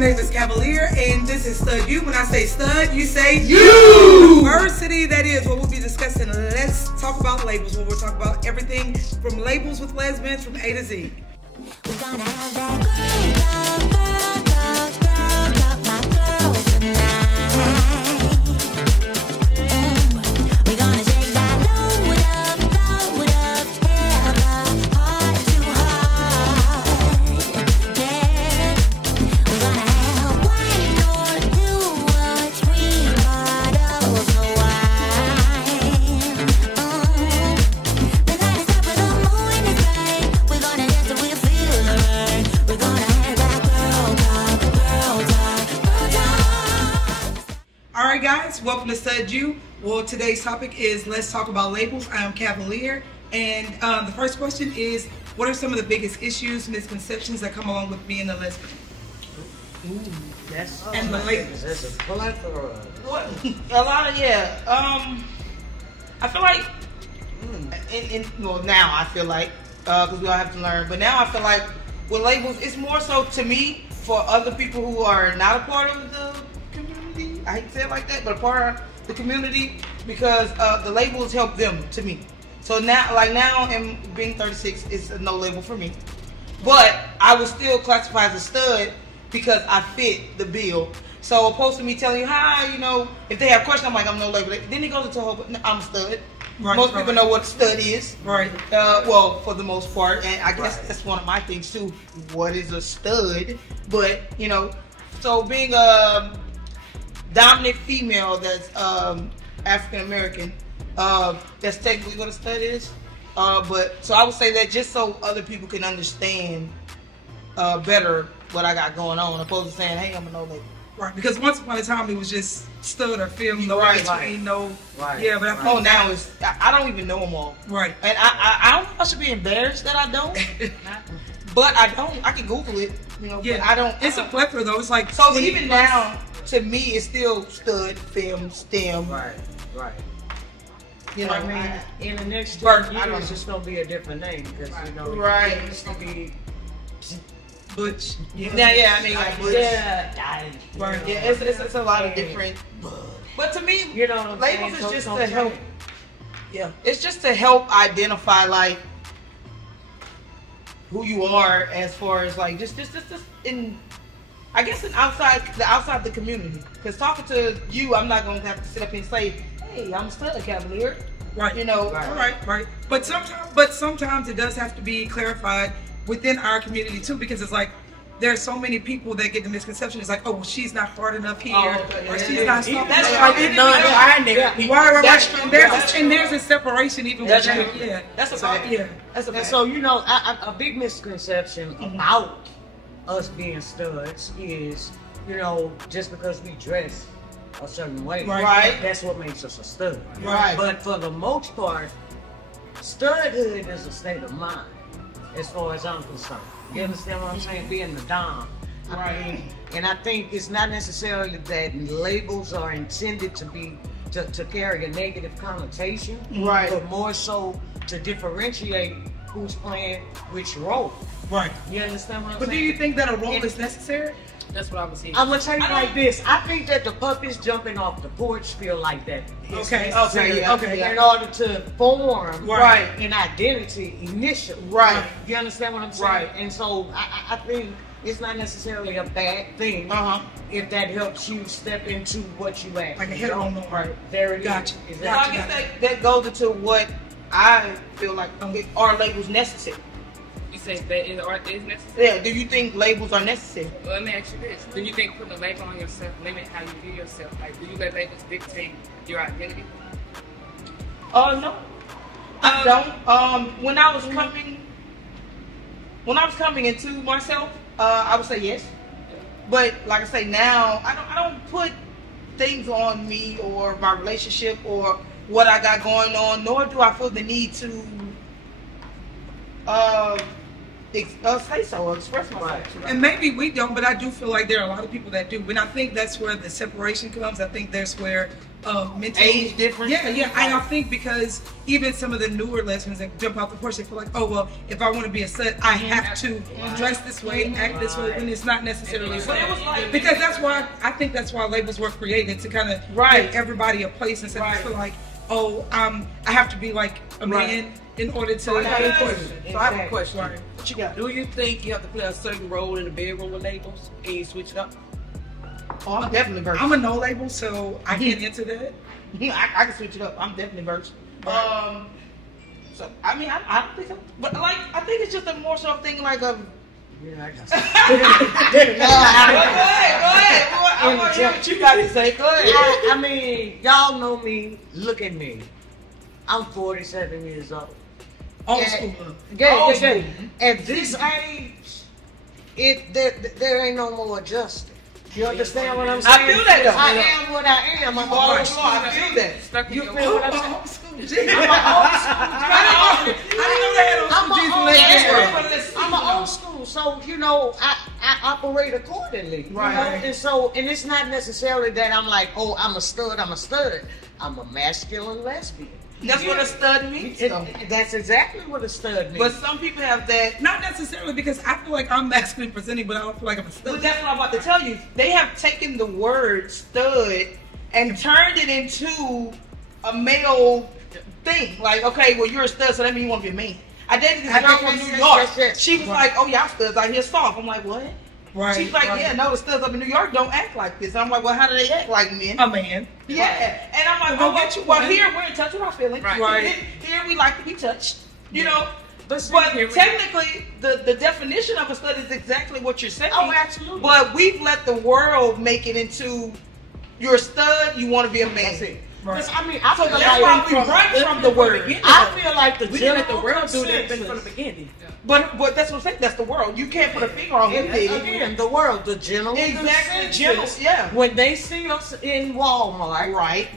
My name is Cavalier, and this is Stud You. When I say stud, you say you. Diversity, that is what we'll be discussing. Let's talk about labels, where we'll talk about everything from labels with lesbians from A to Z. We're gonna have that girl, my girl tonight. We're gonna take that load up, ever heart to heart. Yeah, we're gonna have one or two or three bottles of wine. The night is up with the moon is bright. We're gonna dance till we feel alright. We're gonna have that girl talk. All right, guys, welcome to Stud You. Well, today's topic is let's talk about labels. I am Cavalier, and the first question is, what are some of the biggest issues, misconceptions that come along with being a lesbian? That's And the labels. There's a plethora. What? A lot of, I feel like, well, now I feel like, because we all have to learn, but now I feel like with labels, it's more so to me for other people who are not a part of the community. I hate to say it like that, but a part of the community, because the labels help them, to me. So now, and being 36 is a no label for me. But I would still classify as a stud because I fit the bill. So opposed to me telling you, hi, if they have questions, I'm like, I'm no label. Then it goes into a whole, I'm a stud. Right, Most people know what a stud is. Right. Well, for the most part. And I guess that's one of my things too. What is a stud? But, so being a dominant female that's African American, that's technically what a stud is. But so I would say that just so other people can understand better what I got going on, opposed to saying, hey, I'm a no label. Right, because once upon a time it was just stud or film, no Right, between, no. Right. Yeah, but I think Oh, now it's, I don't even know them all. right. And I don't know if I should be embarrassed that I don't. But I don't. I can Google it, Yeah, but I don't. It's a plethora though. It's like So 20 even plus. now, to me, it's still stud, film, STEM. Right. I I mean, in the next 10 Bert, I don't years, know. it's gonna be a different name because Right. it's gonna be Butch. Yeah. yeah, I mean, like, Right. yeah, it's a lot of different. But to me, You know what I'm labels saying? is just Don't to help. Yeah, it's just to help identify like who you are as far as like just in. I guess outside the community. Because talking to you, I'm not gonna have to sit up and say, "Hey, I'm still a Cavalier." Right. Right. But sometimes it does have to be clarified within our community too, because it's like there's so many people that get the misconception. It's like, oh, well, she's not hard enough here, or she's not soft That's enough. right. Right. Right. And there's a separation even with that. Yeah. That's a fact. Yeah. That's a And fact. so a big misconception about us being studs is, just because we dress a certain way, Right. that's what makes us a stud. Right. But for the most part, studhood is a state of mind, as far as I'm concerned. You understand what I'm saying? Being the dom. Right. And I think it's not necessarily that labels are intended to carry a negative connotation, Right. but more so to differentiate who's playing which role. Right. You understand what I'm But do saying? you think that a role is necessary? That's what I was saying. I'm gonna tell you like this. I think that the puppies jumping off the porch feel like that. It's Okay. necessary Okay. In order to form Right. an identity initially. Right. You understand what I'm saying? Right. And so I think it's not necessarily a bad thing if that helps you step into what you actually Like a head on. Right. There it is. Gotcha. Is So that- I guess that goes into what I feel like are labels necessary. You say that is necessary? Yeah. Do you think labels are necessary? Well, let me ask you this. Do you think putting a label on yourself limit how you view yourself? Like, do you let labels dictate your identity? No. I don't. When I was coming into myself, I would say yes. But like I say now, I don't put things on me or my relationship or what I got going on, nor do I feel the need to say so or express myself. And maybe we don't, but I do feel like there are a lot of people that do. And I think that's where the separation comes. I think that's where mental age difference. Yeah, and I think because even some of the newer lesbians that jump out the porch, they feel like, oh well, if I want to be a slut, I have to dress this way, act this way, when it's not necessarily so. Because I think that's why labels were created, to kind of give everybody a place instead of feel like, oh, I have to be like a man in order to. So I have a question. What you got? Do you think you have to play a certain role in the bedroom with labels? Can you switch it up? Oh, I'm definitely virgin. I'm a no label, so I can't answer that. I can switch it up. I'm definitely virgin. So I mean, I don't think so, but like I think it's just a more so thing like a. Yeah, I guess. Go ahead. I want to hear what you got to say. Go ahead. I mean, y'all know me. Look at me. I'm 47 years old. Old school. Yeah. At this age, there ain't no more adjusting. You understand what I'm saying? I feel that though. I am what I am. I'm I feel that. You feel what I'm saying? Old school. I'm an old school, so you know I operate accordingly. Right. You know? And it's not necessarily that I'm like, oh, I'm a stud. I'm a masculine lesbian. That's what a stud means. That's exactly what a stud means. But some people have that. Not necessarily, because I feel like I'm masculine presenting, but I don't feel like I'm a stud. But that's what I'm about to tell you. They have taken the word stud and turned it into a male thing. Like, okay, well, you're a stud, so that means you want to be a man. I dated this girl from New York. She was like, oh, y'all studs out here soft. I'm like, what? Right. She's like, yeah, no, the studs up in New York don't act like this. And I'm like, well, how do they act like men? A man. Yeah. And I'm like, Well, well, get you well one. here we're in touch with our feelings. Right. Here we like to be touched. You know? But Technically, the definition of a stud is exactly what you're saying. Oh, absolutely. But we've let the world make it into, you're a stud, you want to be a man. That's it. Right. I mean, I So feel that's like why we run from the word. I feel like the We didn't let the general world do that consensus- from the beginning. But that's what I'm saying. That's the world. You can't put a finger on who did it. Again, the world, the general Exactly. consensus. Yeah. When they see us in Walmart, Right.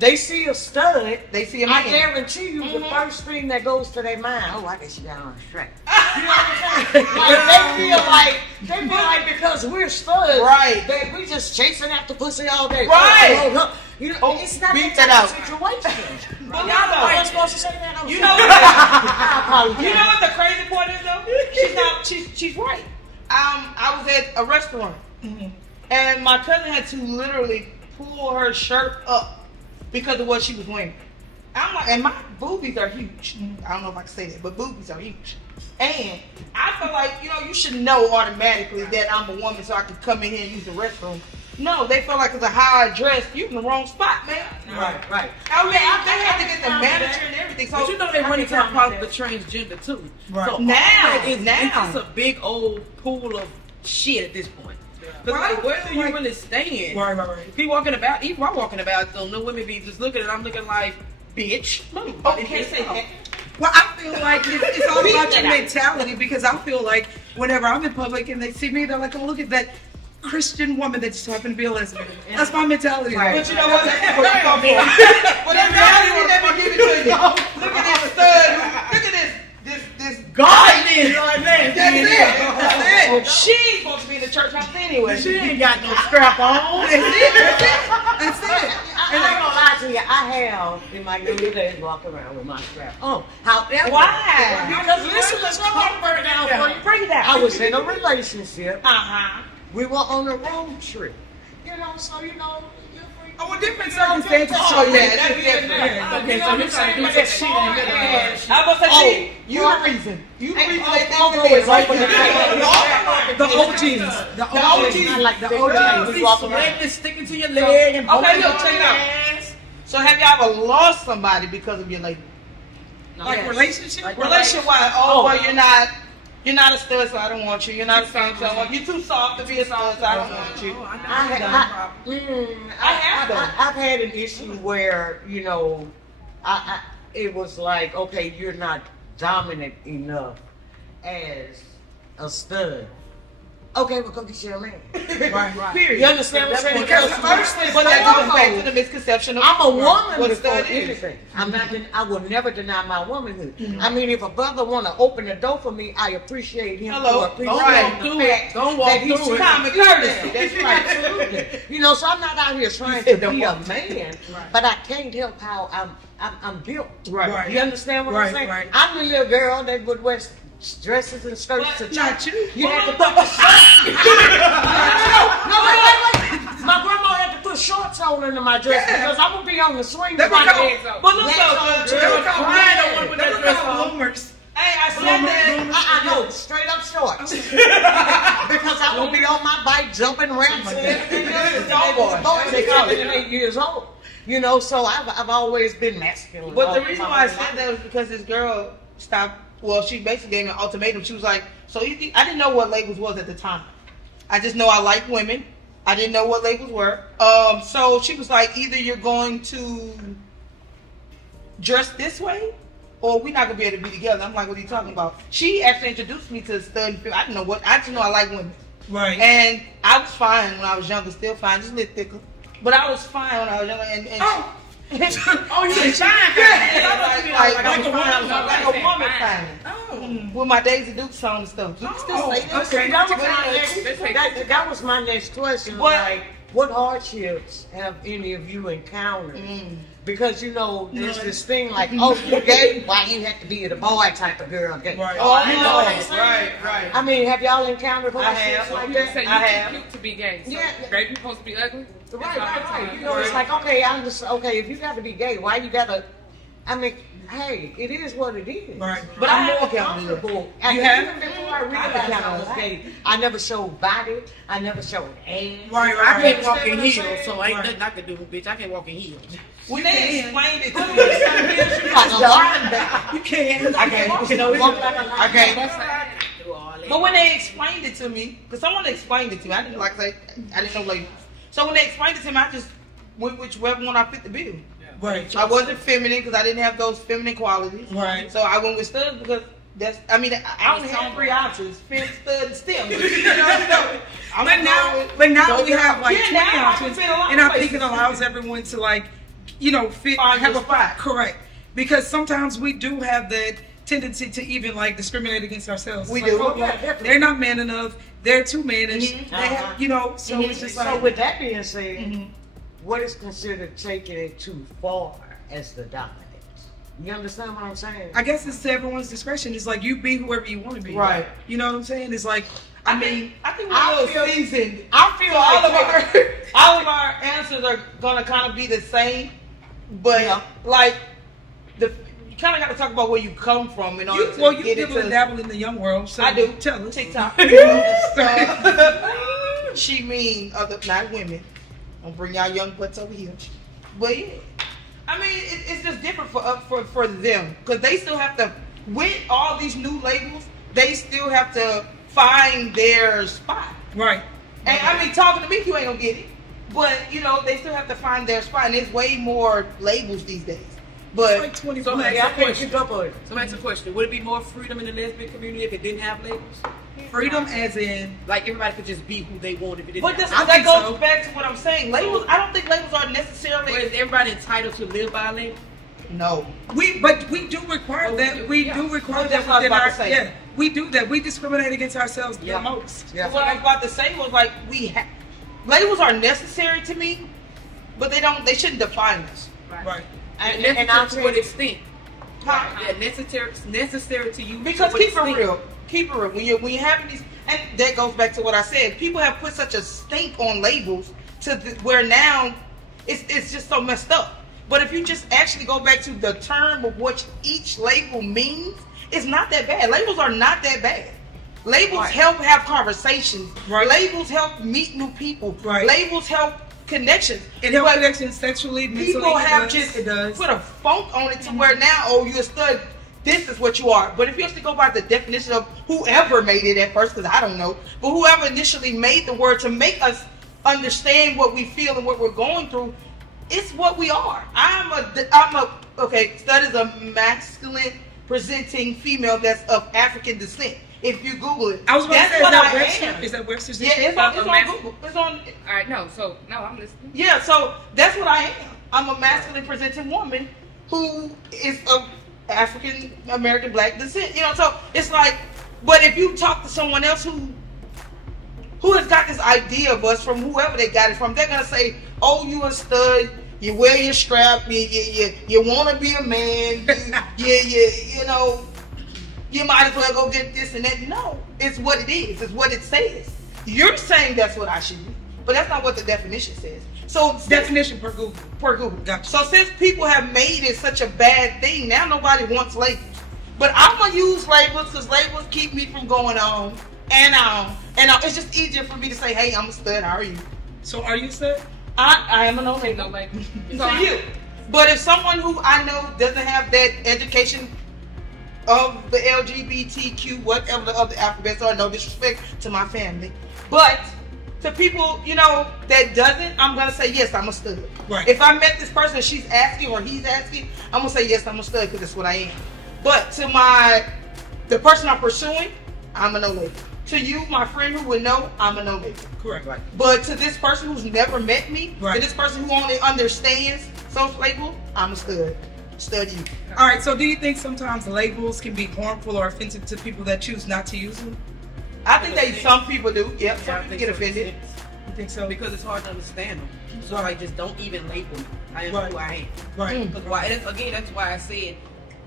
they see a stud. They see a I man. guarantee you, the first thing that goes to their mind, oh, I guess she got on a strap. You know what I'm saying? Like they feel like because we're studs, Right. that we just chasing after pussy all day. Right. Oh, no. You know, it's not beat that that type of out. situation. But I was supposed to say that. I'm You sorry. know I apologize. You know what the crazy part is though? She's right. I was at a restaurant and my cousin had to literally pull her shirt up because of what she was wearing. I'm like, and my boobies are huge. I don't know if I can say that, but boobies are huge. And I feel like, you know, you should know automatically that I'm a woman so I can come in here and use the restroom. No, they feel like it's a how I dress. You in the wrong spot, man. Right. I mean, they had to get the manager and everything. So But you know they run into the problem with transgender too. Right. So Now, it's now. just a big old pool of shit at this point. Because Right. like, where do you really stand? Right. If you walking about, even I'm walking about, so no women be just looking, and I'm looking like, bitch, move. Oh, can't say that. Well, I feel like it's all about your mentality, because I feel like whenever I'm in public and they see me, they're like, oh, look at that Christian woman that just happened to be a lesbian. That's my mentality. Right. But you know what? But in reality, let me give it to you. Look at this stud. Look at this Gardening right there. That's it. She ain't supposed to be in the church house anyway. She ain't got no strap on. That's it. I ain't gonna lie to you. I have in my early days walked around with my strap on. However, Why? because listen, let's break it down for you. Break it down. I was in a relationship. Uh-huh. We were on a road trip. You know, so you know. Oh, well, different circumstances. Oh, yeah, that's different. Okay, so you're trying to do that shit and get ass. I was gonna say, you the reason. You the reason they think The OGs. The OGs. I like the OGs. OGs. We walk around. Leg sticking to your leg and Okay, look, check it out. So have y'all ever lost somebody because of your label? Like relationship? Relationship-wise, well, you're not a stud, so I don't want you. You're not a fan, so I don't want you. You're too soft to be a stud, so I don't want you. I've had an issue where, you know, it was like, okay, you're not dominant enough as a stud. Okay, well, go get you a man. Right. Period. You understand what I'm saying? Because Because first But that goes back to the misconception of I'm a woman what a before stud is. anything. I will never deny my womanhood. I mean, if a brother want to open the door for me, I appreciate him. Hello. For appreciating Don't walk the through fact it. Don't walk that he's through it. Common courtesy. That's right. Absolutely. You know, so I'm not out here trying said to don't be a walk. man, but I can't help how I'm built. Right. You understand what I'm saying? Right. I'm the little girl that would wear dresses and skirts But to not church. you. You had to put the shorts. No, wait. My grandma had to put shorts on under my dress because I'm gonna be on the swing. That with my become- legs up. But look Legs though, on, the They girl. were called Brian don't want to put they that were dress called on. bloomers. hey, I said that. I know, straight up shorts. Because I will be on my bike jumping ramps and everything else. Boys They are call it. 7 and 8 years old. You know, so I've always been masculine. But the all reason my why I life. said that was because this girl stopped. Well, she basically gave me an ultimatum. She was like, "So you think, I didn't know what labels was at the time. I just know I like women. I didn't know what labels were. So she was like, either you're going to dress this way, or we're not gonna be able to be together." I'm like, "What are you talking about?" She actually introduced me to stud and film. I didn't know what. I just know I like women, Right. and I was fine when I was younger. Still fine, just a little thicker. But I was fine when I was younger. And Oh. Oh, you say fine. like a woman fine. With my Daisy Dukes on and stuff. You can still say that. okay. See, that was my next question. What? Like, what hardships have any of you encountered? Because, you know, there's this thing like, oh, you gay? Why you have to be the boy type of girl? Gay? Right. Oh, I You know. know what I'm saying? Right. I mean, have y'all encountered hardships have. like You that? say you I too have. cute to be gay. So Yeah. gay people supposed to be ugly? Right. You know, it's like, okay, I'm just, okay, if you got to be gay, why you got to, I mean, hey, it is what it is. Right. But I'm I have more accountability. comfortable. You And have? even before I realized I was gay, I never showed body, I never showed ass. Right. I Right. can't walk in Understand what I'm heels, saying? so ain't Right. nothing I can do, bitch. I can't walk in heels. When they explained it to me, You got to learn that. You can't. I can't. Walk like a lion. I can't. Do all that. But when they explained it to me, because someone explained it to me, I didn't like I didn't know labels. So when they explained it to me, I just went whichever one I fit the bill. Right. I wasn't feminine because I didn't have those feminine qualities. Right. So I went with studs because I only had 3 options: fit, stud, and stem. But, you know, But now we have like Yeah, 20 now I can options, fit a lot and of I think it places. allows everyone to like, you know, fit Find have your a spot. correct. Because sometimes we do have that tendency to even like discriminate against ourselves. We It's do. like, oh, Yeah, definitely. they're not man enough. They're too mannish. Mhm. They have, you know. So it's just So like, with that being said, Mhm. what is considered taking it too far as the dominant? You understand what I'm saying? I guess it's to everyone's discretion. It's like you be whoever you want to be. Right. You know what I'm saying? It's like, I mean, I think we're I a little feel- seasoned. I feel So like all of our answers are gonna kind of be the same, but Yeah. like you kind of got to talk about where you come from in order you, to well, you get dibble and into dabble in the young world. So I do. Tell us. TikTok. She mean other not women. Don't bring y'all young butts over here. But yeah, I mean it's just different for them because they still have to with all these new labels. They still have to find their spot. Right. And I mean, talking to me, you ain't gonna get it. But you know, they still have to find their spot, and there's way more labels these days. But It's like 20 So, plus. yeah, I can't keep up with it. So that's a question. Would it be more freedom in the lesbian community if it didn't have labels? Freedom as in, Like everybody could just be who they want if it didn't but have this, I that think goes so. back to what I'm saying. Labels. I don't think labels are necessarily. Or is everybody entitled to live by a label? No. we do require that. We do require Well, that that's what I was within about our. to say. Yeah, we do that. We discriminate against ourselves Yeah. the most. Yeah. What I was about to say was like labels are necessary to me, but they shouldn't define us. Right. And And necessary I'll to tell what you- extent? Huh? Yeah, necessary to you. Because to what keep it extent? real. Keep it real. When you're having these, and that goes back to what I said. People have put such a stink on labels where now it's just so messed up. But if you just actually go back to the term of what each label means, it's not that bad. Labels are not that bad. Labels Right. help have conversations. Right. Labels help meet new people. Right. Labels help connections. It helps But connections sexually, mentally. people have it does, just it does. put a funk on it to where now, oh, you're a stud. This is what you are. But if you actually go by the definition of whoever made it at first, because I don't know, but whoever initially made the word to make us understand what we feel and what we're going through, it's what we are. Okay, stud is a masculine presenting female that's of African descent. If you Google it, I was going to that's say, what I Webster? am. Is that Webster's? Yeah, it's on Google. It's on. All right, no, I'm listening. Yeah, so that's what I am. I'm a masculine presenting woman who is of African American black descent. You know, so it's like, but if you talk to someone else who has got this idea of us from whoever they got it from, they're gonna say, "Oh, you a stud. You wear your strap. You want to be a man. You know." You might as well go get this and that. No, it's what it is. It's what it says. You're saying that's what I should do, but that's not what the definition says. So Definition per Google. per Google. Gotcha. So since people have made it such a bad thing, now nobody wants labels. But I'm gonna use labels because labels keep me from going on and on and on. It's just easier for me to say, "Hey, I'm a stud. How are you?" So are you stud? I am a no label. No label. To you. But if someone who I know doesn't have that education of the LGBTQ, whatever the other alphabets are, no disrespect to my family, but to people, you know, that doesn't, I'm gonna say yes, I'm a stud. Right. If I met this person, she's asking or he's asking, I'm gonna say yes, I'm a stud because that's what I am. But to the person I'm pursuing, I'm a no label. To you, my friend who would know, I'm a no label. Correct. Right. But to this person who's never met me, Right. to this person who only understands social label, I'm a stud. Stud you. All right. So do you think sometimes labels can be harmful or offensive to people that choose not to use them? I think some people do. Yep, Yeah, some I people think get so. offended. You think so? Because it's hard to understand them. So I just don't even label me. I am Right. who I am. Right. Because again, that's why I said,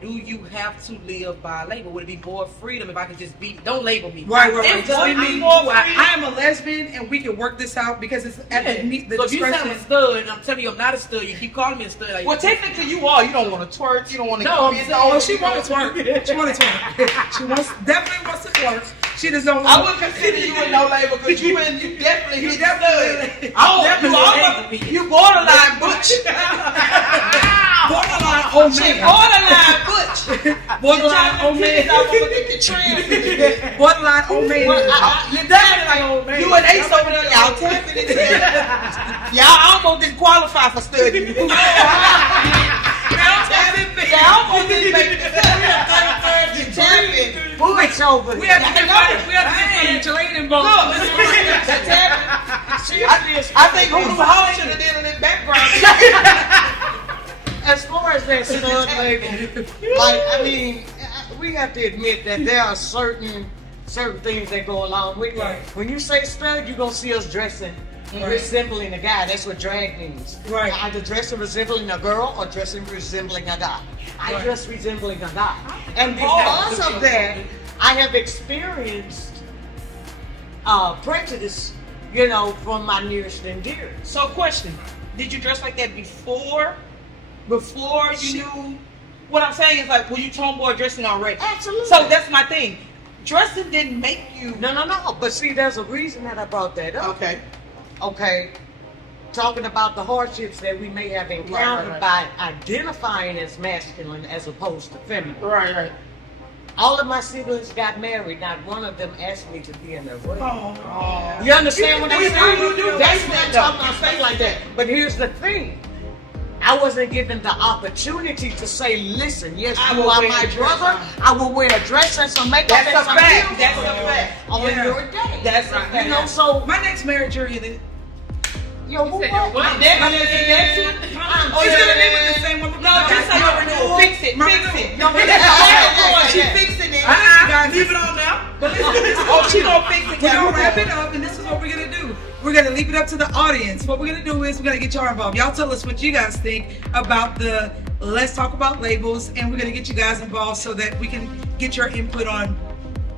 do you have to live by a label? Would it be more freedom if I could just be? Don't label me. Right. It's Just what be I'm me. more free. I am a lesbian, and we can work this out because it's at the So if you say I'm discretion. a stud, and I'm telling you I'm not a stud, you keep calling me a stud. Like, Well, technically you are. You don't want to twerk. You don't want to. No, I'm saying- Oh, she wants to twerk. She wants to twerk. Definitely wants to twerk. She just don't I want. would consider you a no label because you definitely You hit definitely- stud. Oh, definitely you borderline butch. Borderline old She man. borderline butch. Borderline old man. I want to look at the trend. Borderline old man. You're definitely like you and Ace over there. Y'all tapping into that. Y'all almost didn't qualify for studying. Y'all almost didn't make the third tapping. Butch over We here. have to get some Chilean involved. I think Hoodoo Hall should have did it in background. As far as that stud label, like, I mean, we have to admit that there are certain things that go along with it. Right. When you say stud, you're gonna see us dressing resembling a guy. That's what drag means. Right. Either dressing resembling a girl or dressing resembling a guy. I Right. dress resembling a guy, and because of that, I have experienced prejudice, you know, from my nearest and dearest. So, question: did you dress like that before you knew? What I'm saying is, like, were you tomboy dressing already? Absolutely. So that's my thing. Dressing didn't make you. No. But see, there's a reason that I brought that up. Okay. Talking about the hardships that we may have encountered Right. by identifying as masculine as opposed to feminine. Right. All of my siblings got married. Not one of them asked me to be in their wedding. Oh. You understand what I'm You saying? do. That's not talking about things like that. But here's the thing. I wasn't given the opportunity to say, listen, yes, I you will are wear my a dress brother. on. I will wear a dress and some makeup That's and a some fact. heels That's a fact. on Yeah. your day. That's a fact. You know, so, My next marriage journey. yo, who said what? what? My next one. Oh, you're gonna be with the same woman? No, just say your renewal. Fix it. No, but that's That's She fixing it. Leave it on now. But listen, Oh, she gonna fix it. we're gonna wrap it up, and this is what we're gonna do. We're gonna leave it up to the audience. What we're gonna do is we're gonna get y'all involved. Y'all tell us what you guys think about the Let's Talk About Labels, and we're gonna get you guys involved so that we can get your input on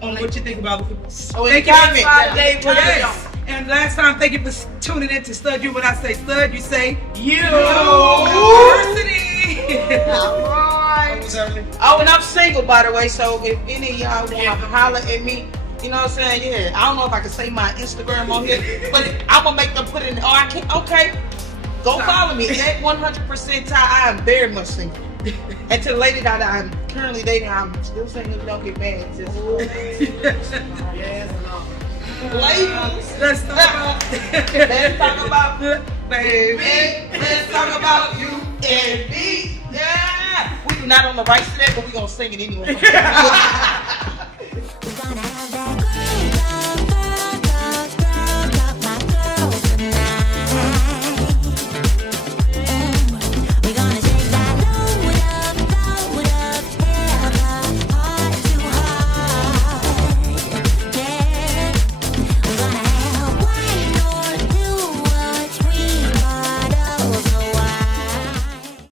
what you think about labels. Oh, Thank in you the comments. everybody. Yeah. Yes. And last time, thank you for tuning in to Stud You. When I say Stud, you say You. University. All right. Oh, and I'm single, by the way, so if any of y'all want to holler at me, you know what I'm saying? Yeah, I don't know if I can say my Instagram on here, but I'm going to make them put it in. Oh, I can't. Okay. Go follow me. At 100% Ty, I am very much single. And to the lady that I'm currently dating, I'm still single. Don't get mad. Just labels. Let's talk about. Let's talk about baby. Let's talk about you and me. Yeah. We do not on the rights to that, but we're going to sing it anyway.